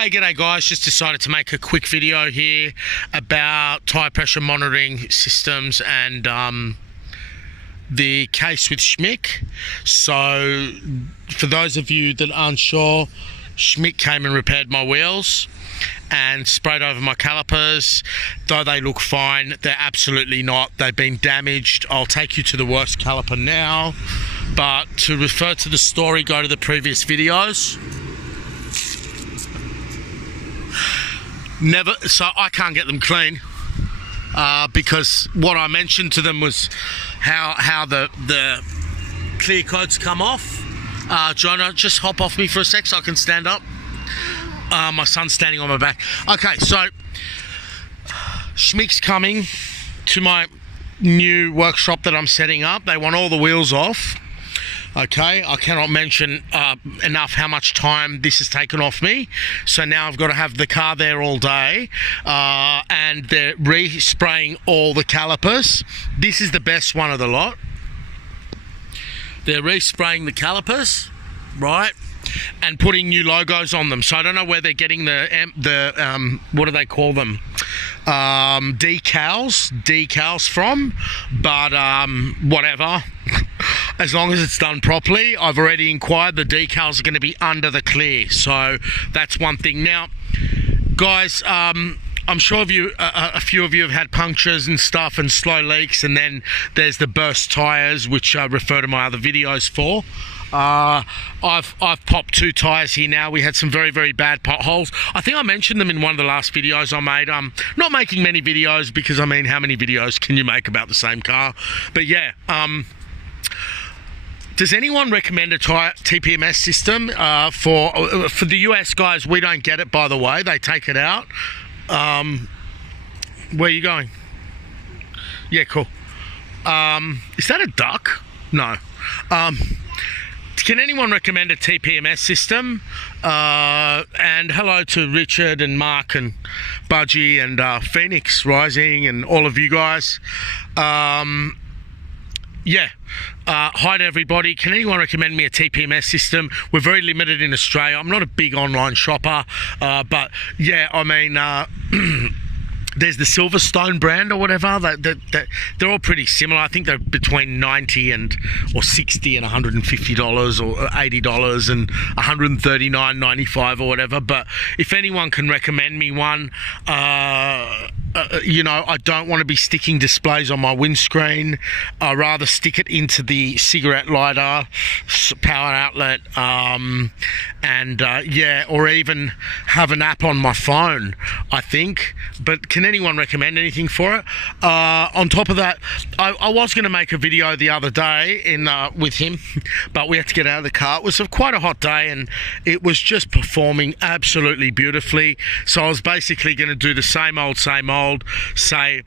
Hey, g'day guys, just decided to make a quick video here about tyre pressure monitoring systems and the case with Schmick. So for those of you that aren't sure, Schmick came and repaired my wheels and sprayed over my calipers. Though they look fine, they're absolutely not. They've been damaged. I'll take you to the worst caliper now, but to refer to the story, go to the previous videos. So I can't get them clean because what I mentioned to them was how the clear coats come off. Jonah, just hop off me for a sec so I can stand up. My son's standing on my back. Okay, so Schmick's coming to my new workshop that I'm setting up. They want all the wheels off. Okay, I cannot mention enough how much time this has taken off me. So now I've got to have the car there all day, and they're re-spraying all the calipers. This is the best one of the lot. They're re-spraying the calipers, right, and putting new logos on them. So I don't know where they're getting the what do they call them? Decals from, but whatever. As long as it's done properly. I've already inquired, the decals are going to be under the clear, so that's one thing. Now guys, I'm sure a few of you have had punctures and stuff and slow leaks, and then there's the burst tires, which I refer to my other videos for. I've popped 2 tires here now. We had some very, very bad potholes. I think I mentioned them in one of the last videos I made. I'm not making many videos because, I mean, how many videos can you make about the same car? But yeah, does anyone recommend a TPMS system? For the US guys, we don't get it, by the way. They take it out. Where are you going? Yeah, cool. Is that a duck? No. Can anyone recommend a TPMS system? And hello to Richard and Mark and Budgie and Phoenix Rising and all of you guys. Yeah, hi to everybody. Can anyone recommend me a TPMS system? We're very limited in Australia. I'm not a big online shopper, but yeah, I mean, there's the Silverstone brand or whatever. They're all pretty similar. I think they're between $90 or $60 and $150 or $80 and $139.95 or whatever. But if anyone can recommend me one, you know, I don't want to be sticking displays on my windscreen. I rather stick it into the cigarette lighter, power outlet, and yeah, or even have an app on my phone, I think. But can anyone recommend anything for it? On top of that, I was going to make a video the other day with him, but we had to get out of the car. It was quite a hot day and it was just performing absolutely beautifully. So I was basically going to do the same old, say,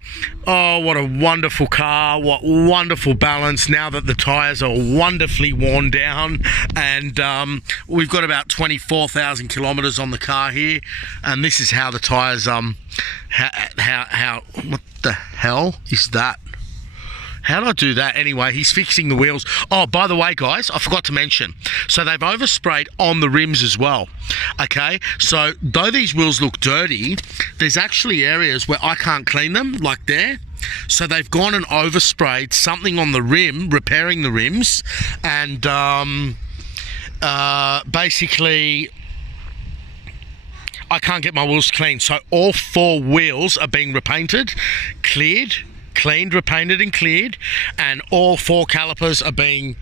oh, what a wonderful car, what wonderful balance now that the tires are wonderfully worn down, and we've got about 24,000 kilometers on the car here, and this is how the tires how what the hell is that? How did I do that? Anyway, he's fixing the wheels. Oh, by the way, guys, I forgot to mention. So they've oversprayed on the rims as well. Okay, so though these wheels look dirty, there's actually areas where I can't clean them, like there. So they've gone and oversprayed something on the rim, repairing the rims, and basically I can't get my wheels clean. So all 4 wheels are being repainted, cleaned, repainted and cleared, and all 4 calipers are being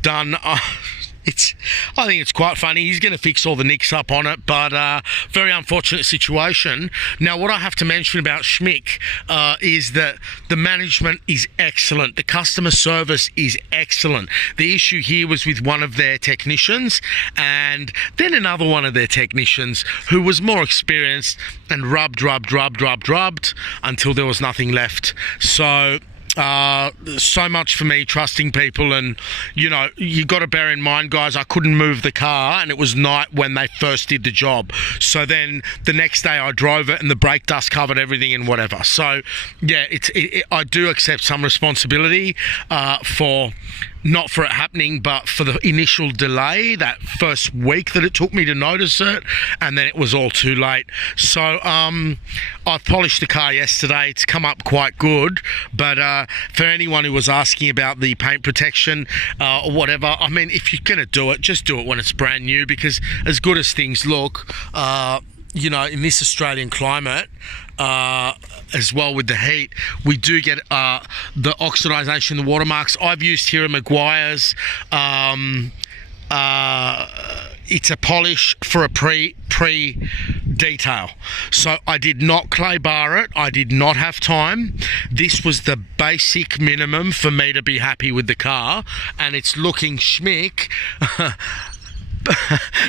done. I think it's quite funny. He's going to fix all the nicks up on it, but very unfortunate situation. Now, what I have to mention about Schmick is that the management is excellent. The customer service is excellent. The issue here was with one of their technicians, and then another one of their technicians who was more experienced and rubbed until there was nothing left. So much for me trusting people, and you know, you got to bear in mind, guys, I couldn't move the car and it was night when they first did the job. So then the next day I drove it and the brake dust covered everything and whatever. So yeah, I do accept some responsibility for not for it happening, but for the initial delay, that first week that it took me to notice it, and then it was all too late. So I polished the car yesterday. It's come up quite good, but for anyone who was asking about the paint protection or whatever, I mean, if you're going to do it, just do it when it's brand new, because as good as things look, you know, in this Australian climate, as well with the heat, we do get the oxidization, the watermarks. I've used here at Maguire's. It's a polish for a pre detail. So I did not clay bar it. I did not have time. This was the basic minimum for me to be happy with the car, and it's looking schmick.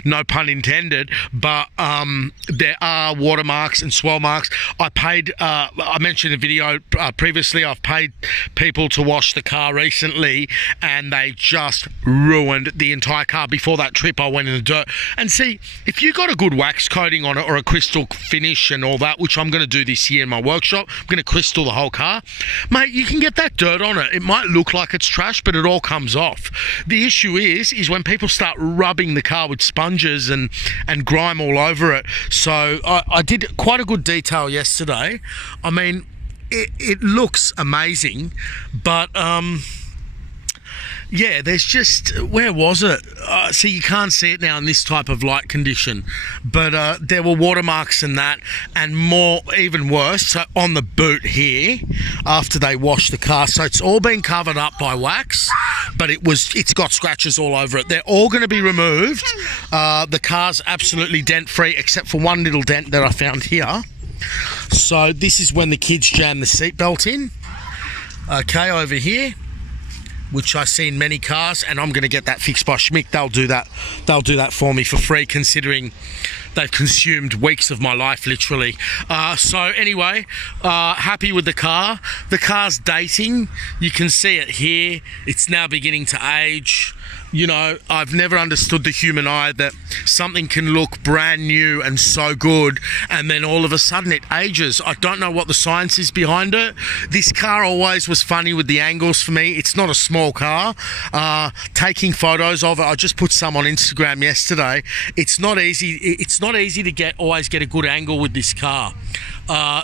No pun intended, but there are watermarks and swell marks. I paid, I mentioned in the video previously, I've paid people to wash the car recently, and they just ruined the entire car. Before that trip, I went in the dirt. And see, if you got a good wax coating on it or a crystal finish and all that, which I'm going to do this year in my workshop, I'm going to crystal the whole car, mate, you can get that dirt on it. It might look like it's trash, but it all comes off. The issue is when people start rubbing the car with sponges and grime all over it. So I did quite a good detail yesterday. I mean, it looks amazing, but yeah, there's just, where was it? See, you can't see it now in this type of light condition, but there were watermarks in that, and more, even worse, so on the boot here after they washed the car. So it's all been covered up by wax, but it's got scratches all over it. They're all going to be removed. The car's absolutely dent free, except for one little dent that I found here. So this is when the kids jam the seatbelt in. Okay, over here, which I see in many cars, and I'm going to get that fixed by Schmick. They'll do that for me for free, considering they've consumed weeks of my life, literally. So anyway, happy with the car. The car's dating. You can see it here. It's now beginning to age. You know, I've never understood the human eye, that something can look brand new and so good, and then all of a sudden it ages. I don't know what the science is behind it. This car always was funny with the angles for me. It's not a small car. Taking photos of it, I just put some on Instagram yesterday. It's not easy. It's not easy to always get a good angle with this car.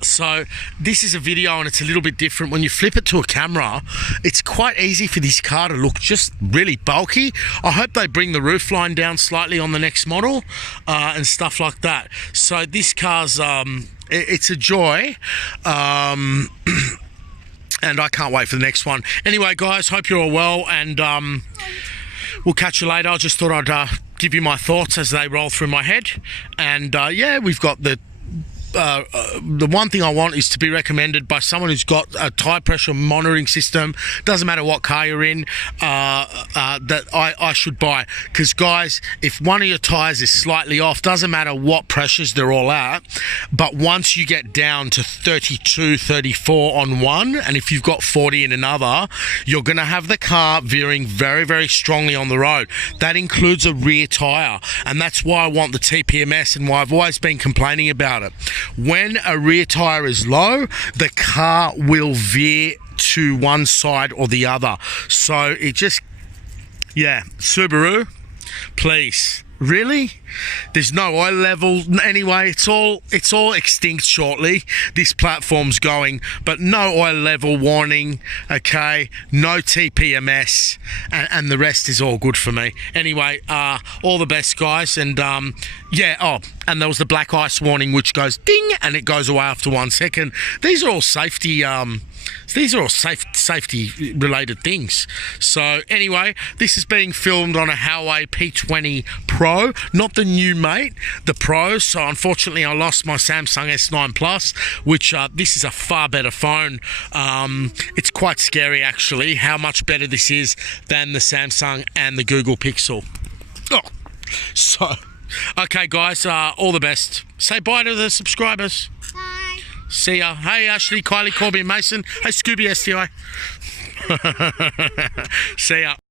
So this is a video, and it's a little bit different. When you flip it to a camera, it's quite easy for this car to look just really bulky. I hope they bring the roofline down slightly on the next model, and stuff like that. So this car's it's a joy, and I can't wait for the next one. Anyway, guys, hope you're all well, and we'll catch you later. I just thought I'd give you my thoughts as they roll through my head. And yeah, we've got the one thing I want is to be recommended by someone who's got a tire pressure monitoring system. Doesn't matter what car you're in, that I should buy. Because guys, if one of your tires is slightly off, doesn't matter what pressures they're all at, but once you get down to 32, 34 on one, and if you've got 40 in another, you're going to have the car veering very, very strongly on the road. That includes a rear tire, and that's why I want the TPMS, and why I've always been complaining about it. When a rear tire is low, the car will veer to one side or the other. So it just, yeah, Subaru, please. Really? There's no oil level. Anyway, it's all extinct shortly. This platform's going, but no oil level warning. Okay, no TPMS, and the rest is all good for me. Anyway, all the best, guys. And yeah. Oh, and there was the black ice warning, which goes ding, and it goes away after 1 second. These are all safety. These are all safety related things. So anyway, this is being filmed on a Huawei P20 Pro, not the new mate, the Pro. So unfortunately, I lost my Samsung S9 Plus, which this is a far better phone. It's quite scary actually how much better this is than the Samsung and the Google Pixel. Oh, so okay, guys, all the best. Say bye to the subscribers. See ya. Hey, Ashley, Kylie, Corby, and Mason. Hey, Scooby STi. See ya.